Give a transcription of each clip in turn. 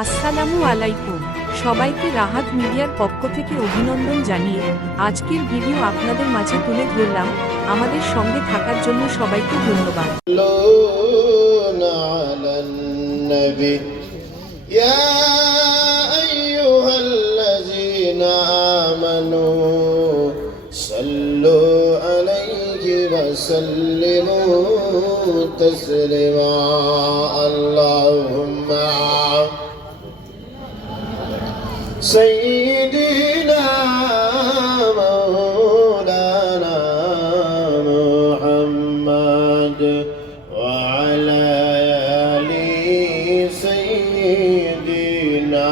আসসালামু আলাইকুম, সবাইকে রাহাত মিডিয়ার পক্ষ থেকে অভিনন্দন জানিয়ে আজকের ভিডিও আপনাদের মাঝে তুলে ধরলাম। আমাদের সঙ্গে থাকার জন্য সবাইকে ধন্যবাদ। سيدنا مولانا محمد وعلى آل سيدنا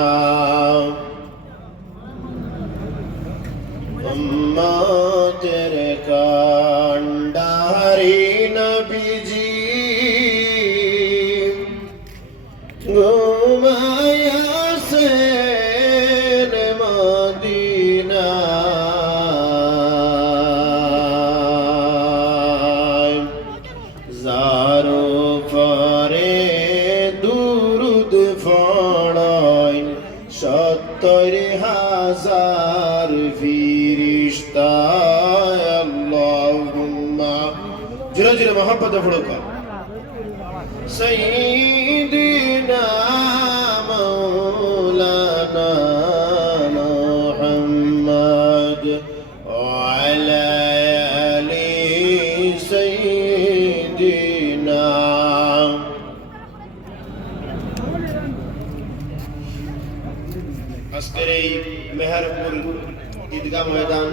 उम्मतेर कांडारी नबीजी घुमाया से हजार फरिश्ता अल्लाहुम्मा जुरा जुरा मोहब्बत पढ़ो का सय्यिदना मौलाना मुहम्मद वअला आलि सय्यिदना আজকের এই মেহেরপুর ঈদগাহ ময়দান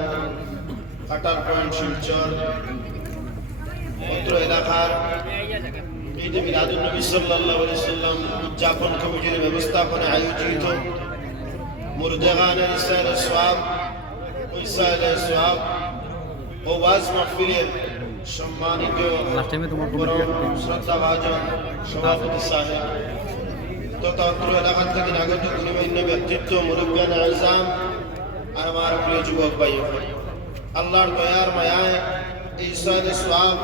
কাটার পয়েন্ট শিলচর অত্র এলাকার ঈদে মিলাদুন নবী সাল্লাল্লাহু আলাইহি সাল্লাম উদযাপন কমিটির ব্যবস্থাপনায় আয়োজিত মুরদাগানের ইসারে সওয়াব ইসারে সওয়াব ও ওয়াজ মাহফিলের সম্মানিত শ্রদ্ধাভাজন সভাপতি সাহেব তথা অত্র এলাকা থেকে আগত গুণীমান্য ব্যক্তিত্ব মুরব্বিয়ান আযম আর আমার প্রিয় যুবক ভাই, আল্লাহর দয়ার মায়ায় এই ইসারে সওয়াব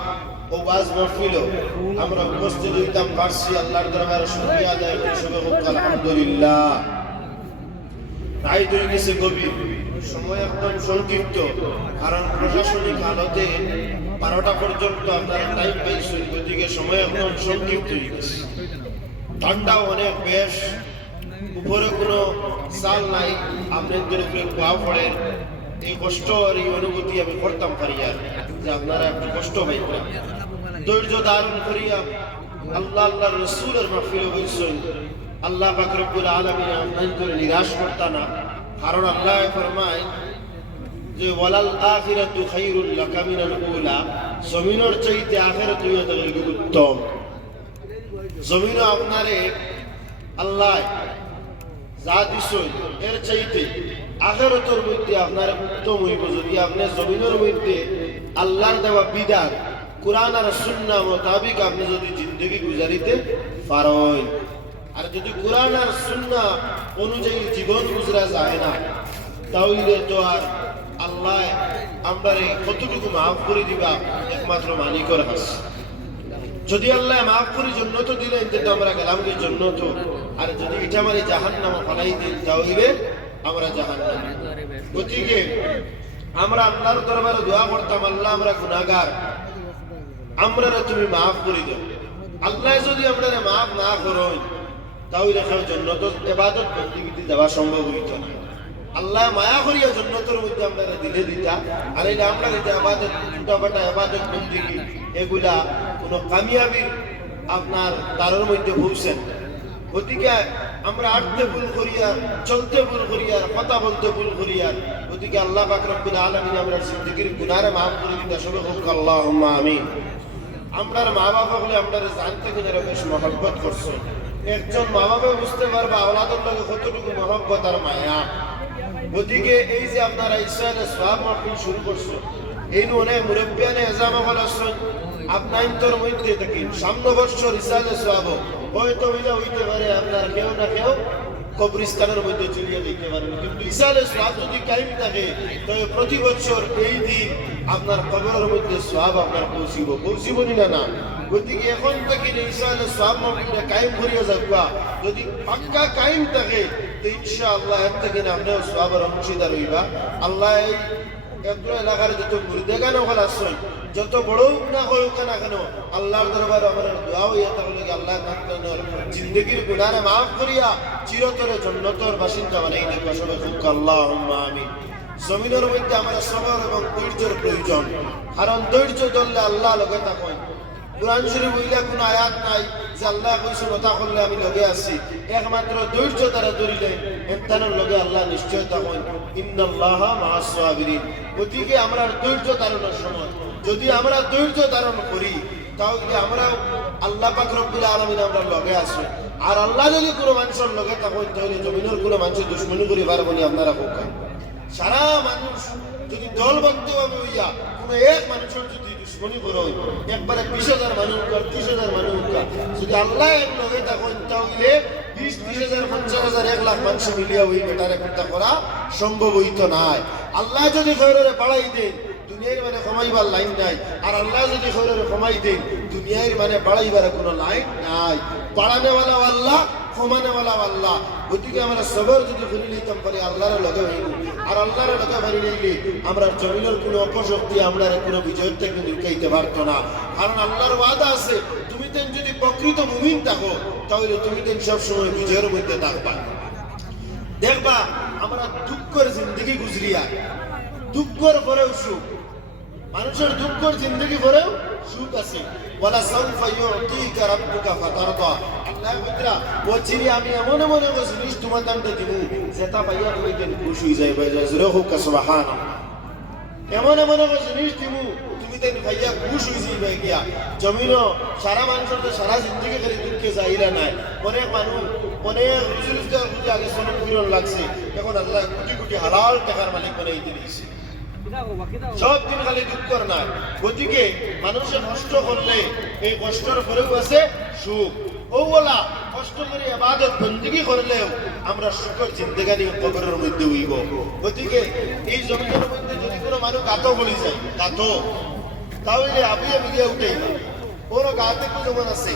ও ওয়াজ মাহফিল আমরা উপস্থিত হইতাম পারছি। আল্লাহর দরবারে শুকরিয়া আদায় করি, সবাই আলহামদুলিল্লাহ। তাই দুই গেছে গভীর সময় একদম সংক্ষিপ্ত, কারণ প্রশাসনিক হালতে 12টা পর্যন্ত আপনারা টাইম পাইছেন, গতিকে সময় একদম সংক্ষিপ্ত হয়ে গেছে। ঠান্ডা অনেক বেশ, উপরে কোনো চাল নাই, আপনাদের উপরে কুয়া পড়ে, এই কষ্ট আর এই অনুভূতি আমি করতাম পারি আর যে আপনারা একটু কষ্ট পাইতেন। ধৈর্য ধারণ করিয়া আল্লাহ আল্লাহর রাসূলের মাহফিলে বলছেন, আল্লাহ পাক রব্বুল আলামিন আপনাদের নিরাশ করতা না, কারণ আল্লাহ ফরমায় যে ওয়ালাল আখিরাতু খায়রুল লাকা মিনাল উলা, জমিনের চাইতে আখিরাত হইতে উত্তম। জমিন আপনারে আল্লাহ যা দিছেন এর চাইতে আখিরাতের মধ্যে আপনার উত্তম হইব যদি আপনি জমিনের মধ্যে আল্লাহর দেওয়া বিধান কুরআন আর সুন্নাহ মোতাবেক আপনি যদি জিন্দেগি গুজারিতে পারেন। আর যদি কুরআন আর সুন্নাহ অনুযায়ী জীবন গুজরা যায় না, তাহলে তো আর আল্লাহ আমরারে কতটুকু মাফ করে দিবা একমাত্র মালিকের কাছে। যদি আল্লাহ মাফ করে জান্নাত দিলেন তো আমরা গেলাম কি জান্নাত, আর যদি এটা মানে জাহান্নামে ফলাই দেন তাহলে আমরা জাহান্নামে। গতিকে আমরা আল্লাহর দরবারে দোয়া করতাম, আল্লাহ আমরা গুনাহগার, আমরারে তুমি মাফ করে দাও। আল্লাহ যদি আমরারে মাফ না করেন তাহলে কেউ জান্নাত ইবাদত বন্দেগীতে যাওয়া সম্ভব হইত না। আল্লাহ মায়া করিয়া জান্নাতের মধ্যে আমরা দিলে দিতা, আর এই আমরা এটা ইবাদত ছোটখাটো ইবাদত বন্দেগী এগুলা কোনো কামিয়াবির আপনার তারের মধ্যে পৌঁছেন। গতিকে আমরা আটতে ভুল করিয়া, চলতে ভুল করিয়া, কথা বলতে ভুল করিয়া, গতিকে আল্লাহ পাক রব্বুল আলামিন আমরা জিন্দেগীর গুনাহরে মাফ করে দিতে সবে হোক আল্লাহুম্মা আমিন। আমরার মা বাবা বলে আমরা জানতে কিনে বেশ মহব্বত করছো। একজন মা বাবা বুঝতে পারবে আওলাদের লগে কতটুকু মহব্বত আর মায়া। গতিকে এই যে আপনারা ইসরায়েলের সওয়াব মাহফিল শুরু করছো, এই অনেক মুরব্বিয়ানে এজামা বলাছেন আপনার মধ্যে থাকি সামনে বছর ইসরায়েলের সওয়াব হয়তো হইতে পারে আপনার কেউ না কেউ কবরস্থানের মধ্যে চলিয়ে দিতে পারেন, কিন্তু ইসালের সওয়াব যদি কায়েম থাকে তবে প্রতি বছর এই দিন আপনার কবরের মধ্যে সওয়াব আপনার পৌঁছিব না। গতিকে এখন থেকে ইসালের সওয়াব মাহফিলটা কায়েম করিয়া যাবা, যদি পাক্কা কায়েম থাকে তো ইনশাআল্লাহ এর থেকে আপনিও সওয়াবের অংশীদার হইবা। আল্লাহ এই একদম এলাকার যত মুর্দেগান হল আসছেন, যত বড় না হোক না কেন, আল্লাহর দরবারে আমাদের দোয়া হইয়া তাহলে আল্লাহ তাআলার জিন্দেগীর গুনাহ মাফ করিয়া চিরতরে জান্নাতের বাসিন্দা বানাই দেব। সবাই বলুন আল্লাহুম্মা আমিন। জমিনের মধ্যে আমরা সবর এবং ধৈর্যের প্রয়োজন, কারণ ধৈর্য ধরলে আল্লাহ লগে থাকেন। কুরআন শরীফ হইলে কোনো আয়াত নাই যে আল্লাহ কইছে কথা করলে আমি লগে আছি, একমাত্র ধৈর্য দ্বারা ধরিলে এমতানের লগে আল্লাহ নিশ্চয় থাকেন। ইন্নাল্লাহা মাআস সাবিরিন। গতিকে আমরা ধৈর্য ধারণের সময় যদি আমরা ধৈর্য ধারণ করি তাহলে আমরা আল্লাহ পাক রব্বুল আলামিন আমরা লগে আছি। আর আল্লাহ যদি কোনো মানুষের লগে থাকেন তাহলে জমিনের কোনো মানুষের দুশ্মনী করি পারবো না। আপনারা হোক সারা মানুষ যদি দলবদ্ধভাবে হইয়া কোনো এক মানুষের যদি দুশ্মনী করো, একবারে 20,000 মানুষ 30,000 মানুষ যদি আল্লাহ এর লগে থাকেন তাহলে 20, 30,000, 50,000, 1 লাখ মানুষ মিলিয়া ওই বেটারে চিন্তা করা সম্ভব হইত নাই। আল্লাহ যদি খৈরে বাড়াই দেন দুনিয়ার মানে কমাইবার লাইন নাই, আর আল্লাহ যদি খৈরে কমাই দেন দুনিয়ার মানে বাড়াইবার কোনো লাইন নাই। বাড়ানেওয়ালা আল্লাহ, কমানেওয়ালা আল্লাহ। গতিকে আমরা সবর যদি ঘুরে নিতাম পারি আল্লাহর লগে হইব, আর আল্লাহর লগে বাড়ি নিলে আমরা জমিনের কোনো অপশক্তি আমরা কোনো বিজয়ের থেকে লুকাইতে পারতো না। কারণ আল্লাহর ওয়াদা আছে, তুমি তেন যদি প্রকৃত মুমিন থাকো তাহলে তুমি তেন সবসময় বিজয়ের মধ্যে থাকবা। দেখবা আমরা দুঃখের জিন্দগি গুজরিয়া, দুঃখের পরেও সুখ, মানুষের দুঃখের জিন্দগি পরেও সুখ আছে। ওয়ালা সাউফা ইউতিকা রাব্বুকা ফাতারদা। আল্লাহ কইরা ও চিরি আমি এমন মনে জিনিস তোমার দানতে দিব যেটা পাইয়া তুমি কেন খুশি হই যাইবা। জোরে হোক সুবহানাল্লাহ। এমন জিনিস দিব তুমি তেন ভাইয়া খুশ হই যাইবা গিয়া। জমিনও সারা মানুষের তো সারা জিন্দগি করে দুঃখে যাইরা নাই। অনেক মানুষ অনেক রুজুরদার বুঝে আগে সনদ ফিরন লাগছে, এখন আল্লাহ কোটি কোটি হালাল টাকার মালিক বানাই দিয়েছে। সব দিন খালি দুঃখ নাই। গতিকে মানুষের কষ্ট করলে এই কষ্টের পরেও আছে সুখ। ও বলা কষ্ট করে ইবাদত বন্দেগী করলেও আমরা সুখের জিন্দেগানি কবরের মধ্যে হইব। গতিকে এই জমিনের মধ্যে যদি কোনো মানুষ গাতো বলি যায় গাতো, তাহলে আবিয়ে বিয়ে উঠেই না। ওর গাতে কোনো যেমন আছে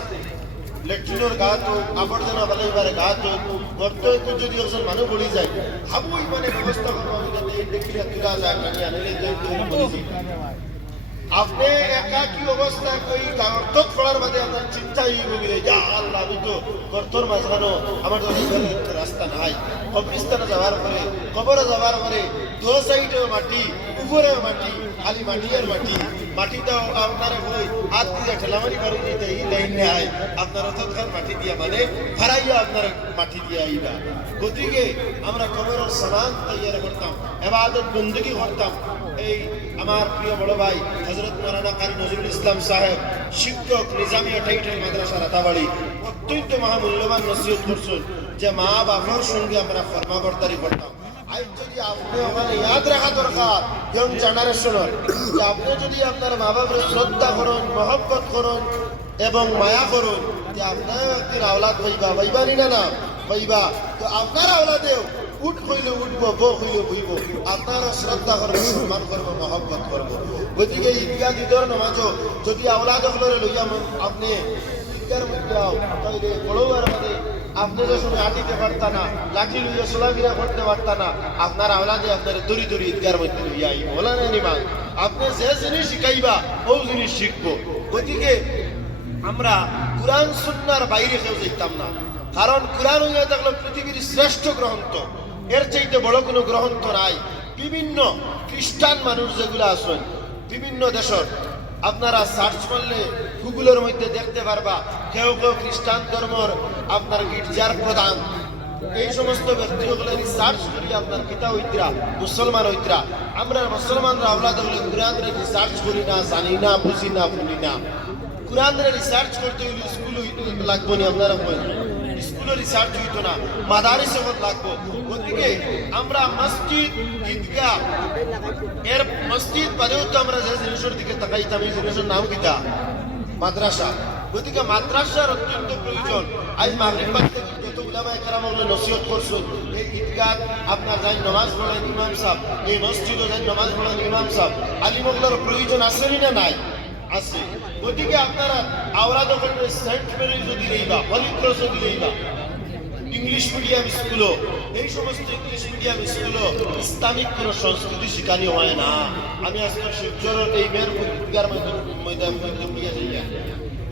লেট্রিনের গাত হোক, আবর্জনা বালাইবার গাত হোক, গর্ত যদি একজন মানুষ বলি যায় হাবুই মানে ব্যবস্থা করবো দেখিলে তুলা যায় কাটি আনিলে আপনি একা কি অবস্থায় কই গর্ত ফোড়ার বাদে আপনার চিন্তা হইব গেলে যা আল্লাহ আমি তো গর্তর মাঝখানো আমার তো রাস্তা নাই। কবরস্থানে যাওয়ার পরে কবরে যাওয়ার পরে দো সাইডেও মাটি, উপরেও মাটি, খালি মাটি আর মাটি। মাটিটাও আপনারা কই হাত দিয়ে ঠেলামারি করে দিতে এই লাইনে আয় আপনারা তৎক্ষণ মাটি দিয়া মানে ফারাইয়া আপনারা মাটি দিয়ে আইবা। গতিকে আমরা কবরের সামান তৈরি করতাম, ইবাদত বন্দেগী করতাম। এই আমার প্রিয় বড় ভাই হযরত মাওলানা কারি নজরুল ইসলাম সাহেব, শিক্ষক, নিজামিয়া টাইটেল মাদ্রাসা রাতাবাড়ি, অত্যন্ত মহামূল্যবান নসিহত করছেন যে মা বাবার সঙ্গে আমরা ফরমাবরদারি করতাম। আজ যদি আপনি ওখানে ইয়াদ রাখা দরকার ইয়ং জেনারেশনের যে আপনি যদি আপনার মা বাবার শ্রদ্ধা করুন, মহব্বত করুন এবং মায়া করুন, যে আপনার একদিন আওলাদ হইবা, হইবানি না হইবা, তো আপনার আওলাদেও উঠ হইলে উঠব, বউ হইলে বইব, আপনারও শ্রদ্ধা করবো, সম্মান করবো, মহব্বত করবো। গতিকে ঈদগাহ ঈদের নামাজও যদি আওলাদ হলরে লইয়া আপনি ঈদগার মধ্যে আও তাহলে বড়বার মানে আপনি যে সময় হাঁটিতে পারতা না, লাঠি লইয়া চলাফেরা করতে পারতা না, আপনার আওলাদে আপনার দড়ি দড়ি ঈদগার মধ্যে লইয়া আইব। বলা নাই নিমা আপনি যে জিনিস শিখাইবা ও জিনিস শিখবো। গতিকে আমরা কুরআন সুন্নাহর বাইরে কেউ যেতাম না, কারণ কুরআন হইয়া থাকলো পৃথিবীর শ্রেষ্ঠ গ্রন্থ, এর চাইতে বড় কোনো গ্রন্থ নাই। বিভিন্ন খ্রিস্টান মানুষ যেগুলো আছেন বিভিন্ন দেশের, আপনারা সার্চ করলে গুগলের মধ্যে দেখতে পারবা কেউ কেউ খ্রিস্টান ধর্মর আপনার গির্জার প্রধান। এই সমস্ত ব্যক্তিগুলো রিসার্চ করি আপনার কিতা হইতরা মুসলমান হইতরা। আমরা মুসলমানরা আওলাদ হলে কুরআনের রিসার্চ করি না, জানি না, বুঝি না, শুনি না। কুরআনের রিসার্চ করতে হইলে স্কুল লাগবো না, আপনারা স্কুলে রিসার্চ হইতো না, মাদারিসে লাগবো। গতিকে আমরা মসজিদ, ঈদগাহ, এর মসজিদ বাদেও তো আমরা যে জিনিসের দিকে তাকাইতাম এই জিনিসের নাম কিতা মাদ্রাসা। গতিকে মাদ্রাসার অত্যন্ত প্রয়োজন। আজ মাগরিব বাদ থেকে যতগুলো উলামায়ে কেরাম হলে নসিহত করছেন এই ঈদগাহ আপনার যাই নামাজ পড়েন ইমাম সাহেব, এই মসজিদে যাই নামাজ পড়েন ইমাম সাহেব, আলিমগুলোর প্রয়োজন আছে না নাই? আছে। গতিকে আপনারা আওলাদ ওখানে সেন্ট মেরি যদি লইবা, হলি ক্রস যদি লইবা, ইংলিশ মিডিয়াম স্কুলও, এই সমস্ত ইংলিশ মিডিয়াম স্কুলও ইসলামিক কোনো সংস্কৃতি শেখানো হয় না। আমি আজকে শিবচর এই মেরপুর ঈদগার ময়দান নিয়ে যাই,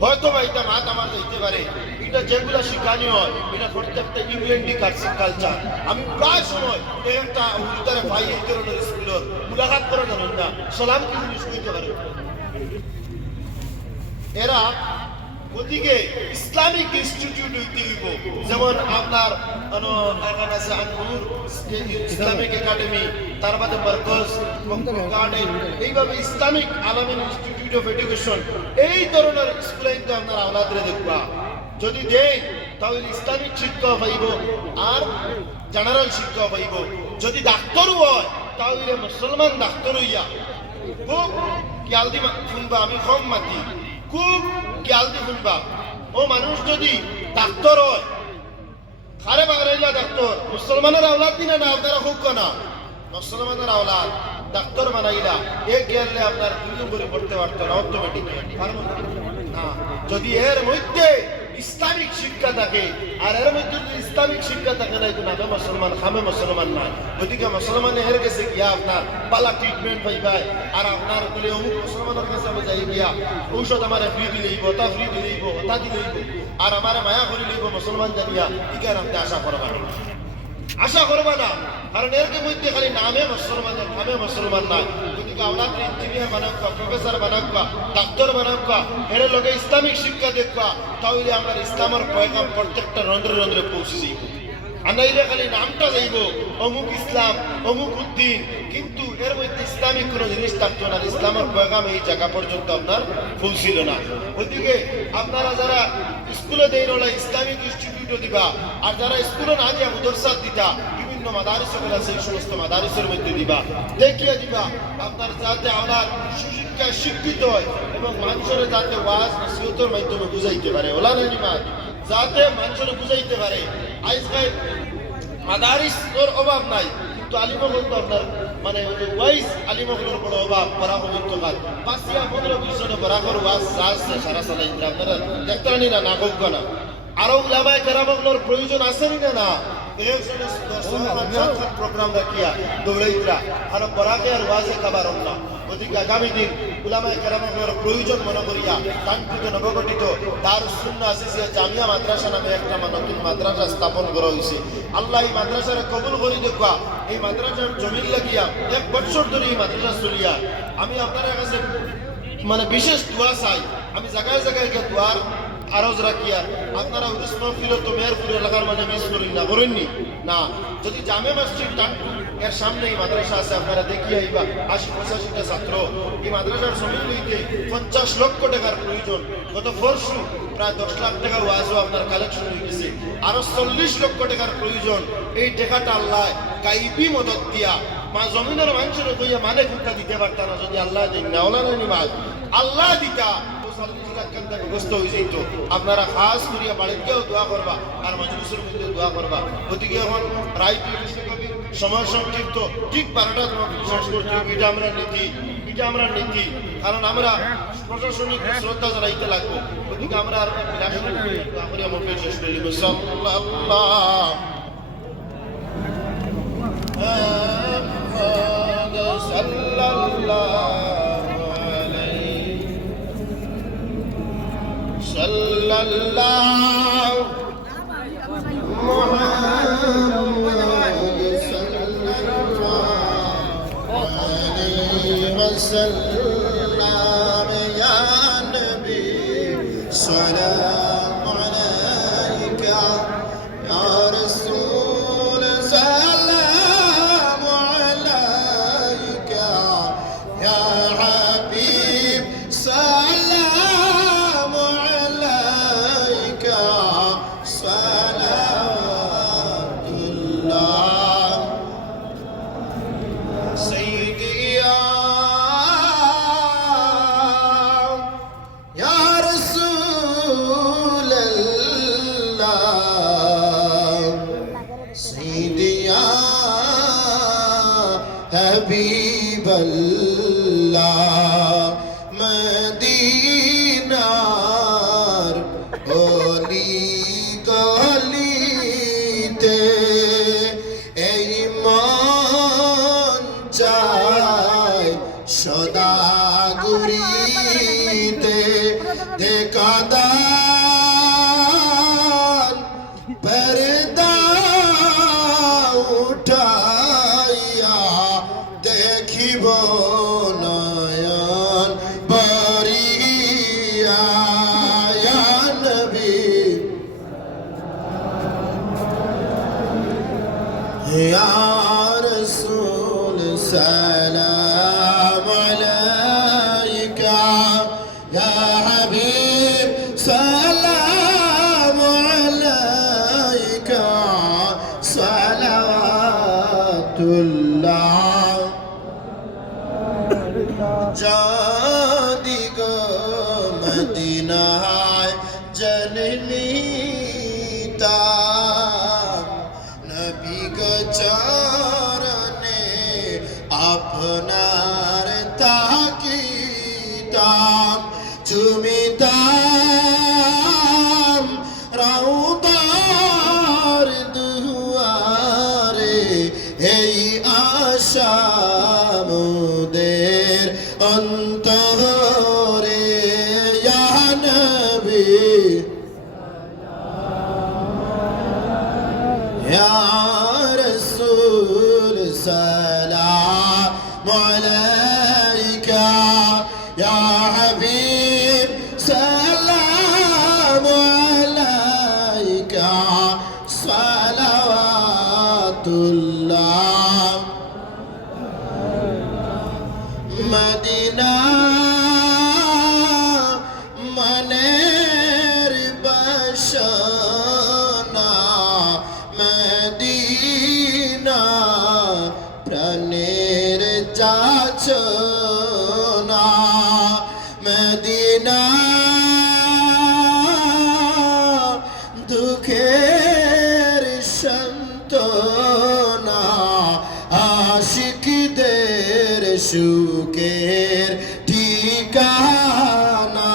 হয়তো বা এটা মাত আমার যাইতে পারে, এটা যেগুলো শেখানো হয় এটা প্রত্যেকটা ইংল্যান্ডি কালচার। আমি প্রায় সময় এই একটা উত্তরে পাই এই ধরনের স্কুলের মুলাকাত করা জানেন না, সালাম কি জিনিস কইতে পারে এরা। গতিকে ইসলামিক ইনস্টিটিউট হইতে হইব, যেমন আপনার এখানে আছে আনহুর ইসলামিক একাডেমি, তার বাদে মার্কজ গার্ডেন, এইভাবে ইসলামিক আলামিন ইনস্টিটিউট অফ এডুকেশন, এই ধরনের স্কুলে কিন্তু আপনার আওলাদরে দেখবা। যদি দেন তাহলে ইসলামিক শিক্ষা পাইব আর জেনারেল শিক্ষা পাইব। যদি ডাক্তারও হয় তাহলে মুসলমান ডাক্তার হইয়া খুব খেয়াল দি শুনবা, আমি কম মাতি, খুব খেয়াল দি শুনবা। ও মানুষ যদি ডাক্তার হয়, খারে বাগরাইলা ডাক্তার, মুসলমানের আওলাদ দিনা না আপনারা খুব না, মুসলমানের আওলাদ ডাক্তার বানাইলা, এ গেলে আপনার দুই করে পড়তে পারতো না অটোমেটিক না। যদি এর মধ্যে ইসলামিক শিক্ষা থাকে, আর এর মধ্যে যদি ইসলামিক শিক্ষা থাকে না, নামে মুসলমান খামে মুসলমান নাই। গতিকে মুসলমানে এর কাছে গিয়া আপনার পালা ট্রিটমেন্ট পাইবাই, আর আপনার বলে অমুক মুসলমানের কাছে আমি যাই গিয়া ঔষধ আমার ফ্রি দিলেইব, তা ফ্রি দিলেইব, তা দিলেইব, আর আমার মায়া করে লইব মুসলমান জানিয়া, ইকার আপনি আশা করবা না, আশা করবা না। কারণ এর মধ্যে খালি নামে মুসলমানের খামে মুসলমান নাই। গতিকে আওলাদ ইঞ্জিনিয়ার বানাবা, প্রফেসর বানাবা, ডাক্তার বানাবা, এর লগে ইসলামিক শিক্ষা দেখবা, তাহলে আমরা ইসলামের পয়গাম প্রত্যেকটা রন্ধ্রে রন্ধ্রে পৌঁছে যাইব। আনাইলে খালি নামটা যাইব অমুক ইসলাম, অমুক উদ্দিন, কিন্তু এর মধ্যে ইসলামিক কোনো জিনিস থাকতো না, ইসলামের পয়গাম এই জায়গা পর্যন্ত আপনার পৌঁছিল না। ওইদিকে আপনারা যারা স্কুলে দেন ওলা ইসলামিক ইনস্টিটিউটও দিবা, আর যারা স্কুলে না দিয়া মুদরসাত দিতা, বিভিন্ন মাদারিসগুলো আছে, এই সমস্ত মাদারিসের মধ্যে দিবা, দেখিয়ে দিবা আপনার যাতে আওলাদ সুশিক্ষায় শিক্ষিত হয় এবং মানুষের যাতে ওয়াজ নসিহতের মাধ্যমে বুঝাইতে পারে, ওলা নানি মা যাতে মানুষের বুঝাইতে পারে। আজকাল মাদারিসের অভাব নাই, কিন্তু আলিমগল তো আপনার মানে ওয়াইজ আলিমগলের বড় অভাব। বরাকর ইন্তকাল 5-15-20 জনে বরাকর ওয়াজ আছে সারা সালাই আপনারা দেখতে রানি না, না হোক না। আরো উলামায়ে কেরামগলের প্রয়োজন আছে না না, প্রোগ্রাম রাখিয়া দৌড়াইতরা আর বরাকে আর ওয়াজে খাবার না। গতিকে আগামী দিন উলামায়ে কেরামগলের প্রয়োজন মনে করিয়া কাঙ্ক্ষিত নবগঠিত দারুস সুন্নাহ আসিসিয়া জামিয়া মাদ্রাসা নামে একটা নতুন মাদ্রাসা স্থাপন করা হয়েছে। আল্লাহ এই মাদ্রাসারে কবুল করে দেখবা। এই মাদ্রাসার জমিন লাগিয়া 1 বছর ধরে এই মাদ্রাসা চলিয়া, আমি আপনার কাছে মানে বিশেষ দোয়া চাই। আমি জায়গায় জায়গায় গিয়ে দোয়ার আরজ রাখিয়া আপনারা উরুস মাহফিল তো মেহেরপুর এলাকার মানে মিস করেন না, করেননি না। যদি জামে মসজিদ এর সামনে এই মাদ্রাসা আছে, আপনারা দেখিয়ে আইবা 80-85টা ছাত্র। এই মাদ্রাসার জমি লইতে 50 লক্ষ টাকার প্রয়োজন। গত পরশু প্রায় 10 লাখ টাকার ওয়াজও আপনার কালেকশন হয়ে গেছে, আরো 40 লক্ষ টাকার প্রয়োজন। এই টাকাটা আল্লাহ গাইবি মদত দিয়া মা জমিনের মানুষের কইয়া মানে খুঁটা দিতে পারত না, যদি আল্লাহ দেন না ওলা নানি মাল আল্লাহ দিতা 40 লাখ টাকা ব্যবস্থা হয়ে যেত। আপনারা খাস করিয়া বাড়ির গিয়েও দোয়া করবা আর মজলিসের মধ্যে দোয়া করবা। গতিকে এখন রায় সময় সংক্ষিপ্ত, ঠিক 12টা তোমাকে শেষ করতে হবে, এটা আমরা নীতি, এটা আমরা নীতি। কারণ আমরা প্রশাসনিক শ্রদ্ধা জানাইতে লাগবো। গতিকে আমরা আর শেষ করে দিব। সাল্লাল্লাহু সাল্লাল্লাহু মুহাম্মাদ সাল্লাল্লাহু আলাইহি ওয়াসাল্লাম। ইয়া নবী সালামু আলাইকা, ইয়া রাসূল সালামু আলাইকা, ইয়া হাবিব সালামু আলাইকা, সালাতুল্লাহ সাইয়্যিদি ইয়া सीदिया हबीबल्लाह मदीनार ओली गलीते এই মন চায় সদা গুরিতে দেখা দান পর্দা উঠাইয়া দেখিব নয়ন বরিয়া ইয়া নবী ইয়া রাসূল সালাম আলাইকা ইয়া হাবিব সালাম আলাইকা সালাওয়াতুল্লাহ জাদি গো মদিনায় জননী তা নবী গো চরণে আপনার তাকিতাম চুমিতাম রাউদার দুয়ারে এই আশা মোদের অন্তরে ইয়া নবী ইয়া রাসূল সালাম আলাইকা ইয়া হাবিব সালাম আলাইকা সালাওয়াতুল্লাহ মদিনা মনের বাসনা মদিনা প্রাণের যাচনা মদিনা দুঃখের সান্ত্বনা আশিকদের সুখের ঠিকানা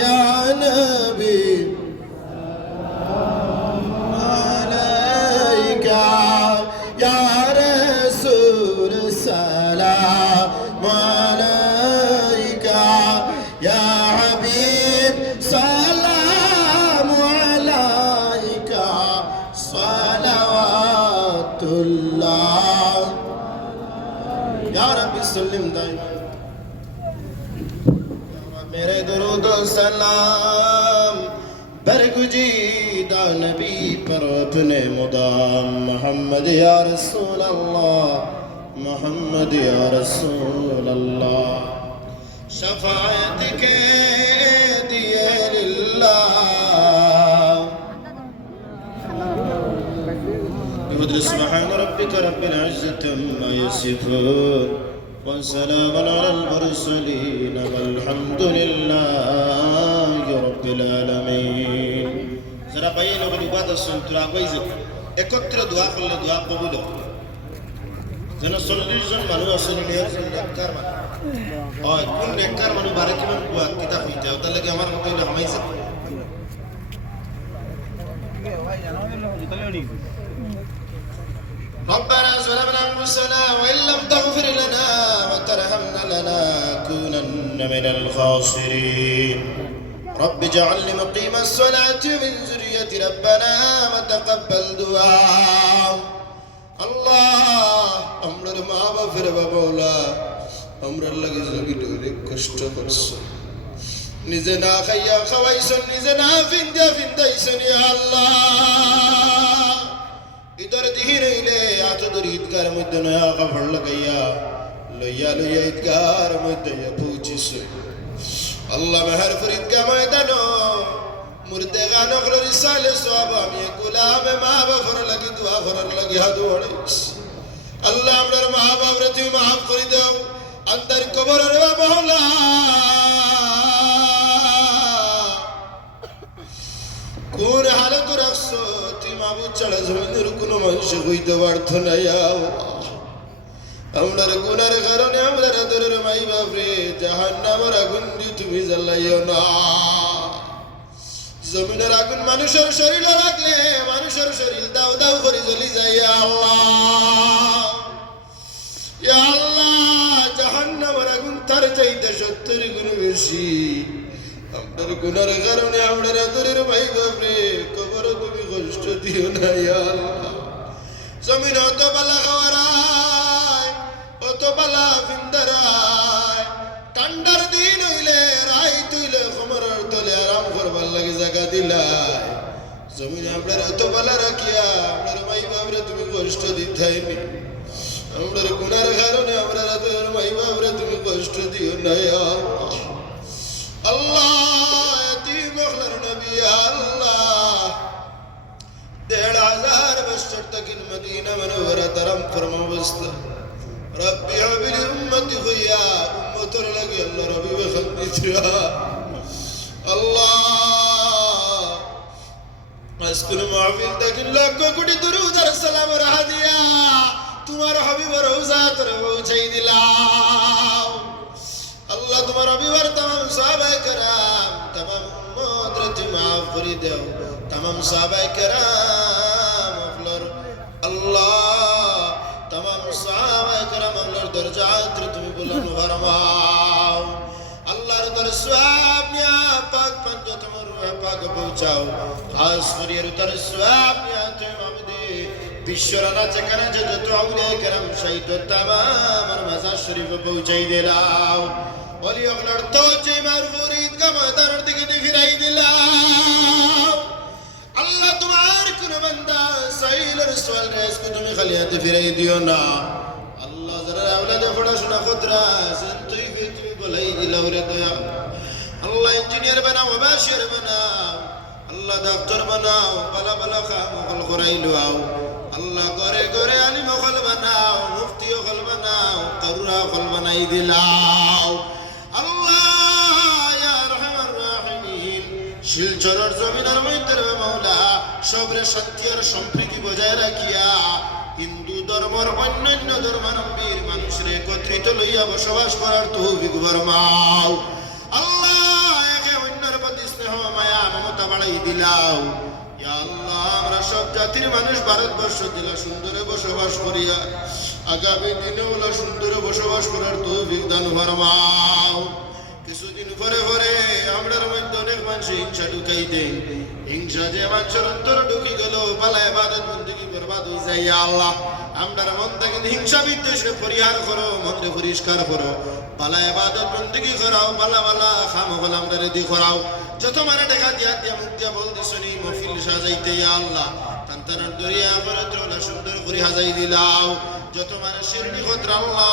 ইয়া নবী আলাইকা ইয়া রাসূল সালাম আলাইকা ইয়া হাবিব সালাম আলাইকা সালাওয়াতুল্লাহ या रब्बी सल्लिम दाइमा मेरे दुरूद और सलाम बरगुजीदा नबी पर अपने मुदाम मोहम्मद या रसूल अल्लाह मोहम्मद या रसूल अल्लाह शफाअत के दिए लिल्लाह سبحان ربك رب العزة عما يصفون وسلام على المرسلين والحمد لله رب العالمين যারা ভাই নবী ইবাদত সন্তরা কইছে একত্র দোয়া করলে দোয়া কবুল যেন 40 জন মানুষ আছেন মেয়ের নেককার মানুষ হয় কোন নেককার মানুষ বারে কিমান কুয়া কিতাব হইতে তাহলে কি আমার মত হইলে হামাইছে ربنا ظلمنا انفسنا وان لم تغفر لنا وترحمنا لنكونن من الخاسرين رب اجعلني مقيم الصلاة من ذريتي ربنا وتقبل دعاء الله امر ما بفر بولا امر لگی زگی ڈوری کشت کرسو নিজে না খাইয়া খাওয়াইছন নিজে না ফিন্দা ফিন্দাইছন ইয়া আল্লাহ ইদর দিহির ইলে আতদর ঈদগার মধ্যে নয়া কাপড় লাগাইয়া লইয়া লইয়া ঈদগার মধ্যে পৌঁছিস আল্লাহ মেহর ফরিদ কা ময়দান মুর্দে গান খল রিসালে সওয়াব আমি গোলাম মা বাবার লাগি দোয়া করার লাগি হাত ওড়াইস আল্লাহ আমরার মা বাবার তুই maaf করে দাও अंदर कबर रे मौला কোন হালত রাখছো তুই মাবুদ চলে জমিনের কোন কোনো মানুষ হইতে পারত না আমরার গুনার কারণে আমরা রাতের মাই বাপরে জাহান্নামের আগুন দিয়ে তুমি জ্বালাইও না জমিনের আগুন মানুষের শরীরে লাগলে মানুষের শরীর দাও দাও করে জ্বলি যায় আল্লাহ ইয়া আল্লাহ জাহান্নামের আগুন তার চাইতে 70 গুণ বেশি আপনার গুনার কারণে আমরা রাতের ভাই বাপরে কবর তুমি কষ্ট দিও না ইয়া আল্লাহ জমিন অত বালা খাওয়ারায় অত বালা ফিন্দারায় ঠান্ডার দিন হইলে রাই তুইলে কমরের তলে আরাম করবার লাগে জায়গা দিলাই জমিন আপনার অত বালা রাখিয়া আপনার ভাই বাপরে তুমি কষ্ট দিতাইনি আমরার গুনার কারণে আমরা রাতের ভাই বাপরে তুমি কষ্ট দিও না ইয়া আল্লাহ আল্লাহ এতিম আখলার নবী আল্লাহ 1500 বছর তকিন মদিনা মুনওয়ারা তারাম ফরমাবস্ত রব্বি হাবিলি উম্মতি খুইয়া উম্মতর লাগে আল্লাহ রবি খান্দিছা আল্লাহ আজকুল মাহফিল তকিন লাখ কোটি দরুদ আর সালাম আর হাদিয়া তোমার হাবিবের রওজাত রে পৌঁছাই দিলাম আল্লাহ তোমার হাবিবের तमाम সাহাবায়ে کرام तमाम উম্মত রে তুমি maaf করে দাও तमाम সাহাবায়ে کرام আল্লাহর আল্লাহ तमाम সাহাবায়ে کرام আল্লাহর দরজাত রে তুমি বুলন্দ ফরমাও আল্লাহর দরজ সওয়াব নিয়া পাক পঞ্জতম রূহ পাক পৌঁছাও খাস করে এর দরজ সওয়াব নিয়া তুমি মামদে বিশ্বরানা যেখানে যত আউলিয়া کرام শহীদ तमाम আর মাজার শরীফে পৌঁছাই দিলাও ওলি আল্লাহর তোজে মারফুরিদ কা ময়দানের দিকে ফিরাই দিলাও আল্লাহ তোমার কোন বান্দা সাইলের সওয়াল রেজক তুমি খালি হাতে ফিরাই দিও না আল্লাহ যারা আওলাদে পড়াশোনা খতরা তুই তুমি বলাই দিলাও রে দয়া আল্লাহ ইঞ্জিনিয়ার বানাও বাশির বানাও আল্লাহ ডাক্তার বানাও বালা বালা খামল করাইলো আল্লাহ করে করে আলিম খল বানাও মুফতি খল বানাও কারুরা খল বানাই দিলাও আল্লাহ ইয়া রহমান রহিম শিলচরের জমিনের মধ্যে মাওলা সবরে শান্তি আর সম্প্রীতি বজায় রাখিয়া হিন্দু ধর্মের অন্যান্য ধর্মাবলম্বীর মানুষের একত্রিত লইয়া বসবাস করার তৌফিক ফরমাও আল্লাহ একে অন্যের প্রতি স্নেহ মায়া মমতা বাড়াই দিলাও ইয়া আল্লাহ আমরা সব জাতির মানুষ ভারতবর্ষ জেলা সুন্দরে বসবাস করিয়া আগামী দিনে ওলা সুন্দরে বসবাস করার তৌফিক দান ফরমাও কিছুদিন পরে পরে আমরার মধ্যে অনেক মানুষ হিংসা ঢুকাই দেন হিংসা যে মানুষের অন্তর ঢুকি গেল পালা ইবাদত বন্দেগী বরবাদ হয়ে যায় ইয়া আল্লাহ আমরার মন থেকে হিংসা বিদ্বেষকে পরিহার করো মনকে পরিষ্কার করো পালা ইবাদত বন্দেগী করাও পালা পালা খামখল আমরা রেডি করাও যত মানে দেখা দিয়া দিয়া মুখ দিয়া বল দিছনি মহফিল সাজাইতে ইয়া আল্লাহ তান্তার দরিয়া করে তোলা সুন্দর করে সাজাই দিলাও যত মানে শিরনি খতরা আল্লাহ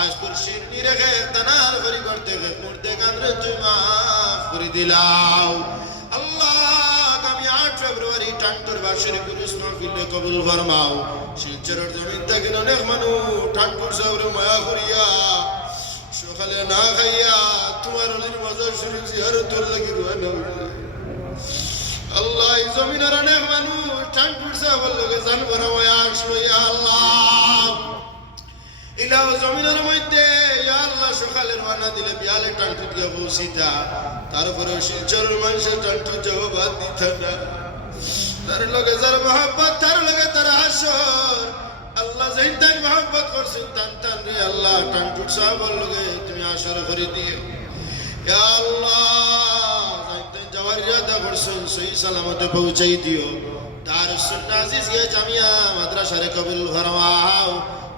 আজ তোর শিরনি রেখে দানার করি করতে মুর্দে কাঁদরে তুই মাফ করে দিলাও আল্লাহ আগামী 8 ফেব্রুয়ারি টানতর বাসের কুরুস মাহফিলে কবুল ফরমাও শিলচরের জমিন থেকে অনেক মানুষ টানপুর শহরে মায়া করিয়া সকালে না খাইয়া তোমার অলির মাজার শরীফ জিয়ারতের লাগি রওনা হইল আল্লাহ এই জমিনের অনেক মানুষ টানপুর সাহেবের লগে জানবর মায়া আসলো ইয়া আল্লাহ ইলাও জমিনের মধ্যে ইয়া আল্লাহ সকালে রওনা দিলে বিয়ালে টানটু দিয়া পৌঁছিতা তারপরে শিলচরের মানুষের টানটু জবাব দিতা না তার লগে যার মহব্বত তার লগে তার হাসর আল্লাহ যেই তাই মহব্বত করছেন তান তান রে আল্লাহ টানটু সাহেবের লগে তুমি আসর করে দিও ইয়া আল্লাহ যাইতেন যাওয়ার ইরাদা করছেন সহি সালামতে পৌঁছাই দিও দারুস সুন্নাহ আজিজিয়া জামিয়া মাদ্রাসারে কবুল ফরমাও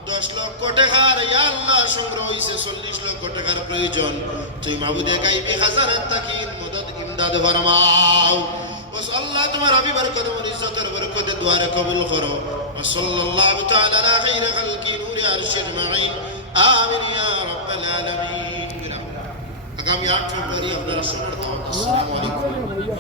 10 লক্ষ টাকার ইয়া আল্লাহ সংগ্রহ হইছে 40 লক্ষ টাকার প্রয়োজন তুই মাবুদে গায়বী খাজানাত তাকিন মদদ ইমদাদ ফরমাও ওয়াস আল্লাহ তোমার হাবিবের কদমের ইজ্জতের বরকতে দুয়ারে কবুল করো ওয়া সাল্লাল্লাহু তাআলা আলা খাইরি খালকি নূরি আরশি আজমাইন আমিন ইয়া রাব্বাল আলামিন আগামী 8 ফেব্রুয়ারি আপনারা শুনুন আসসালামু আলাইকুম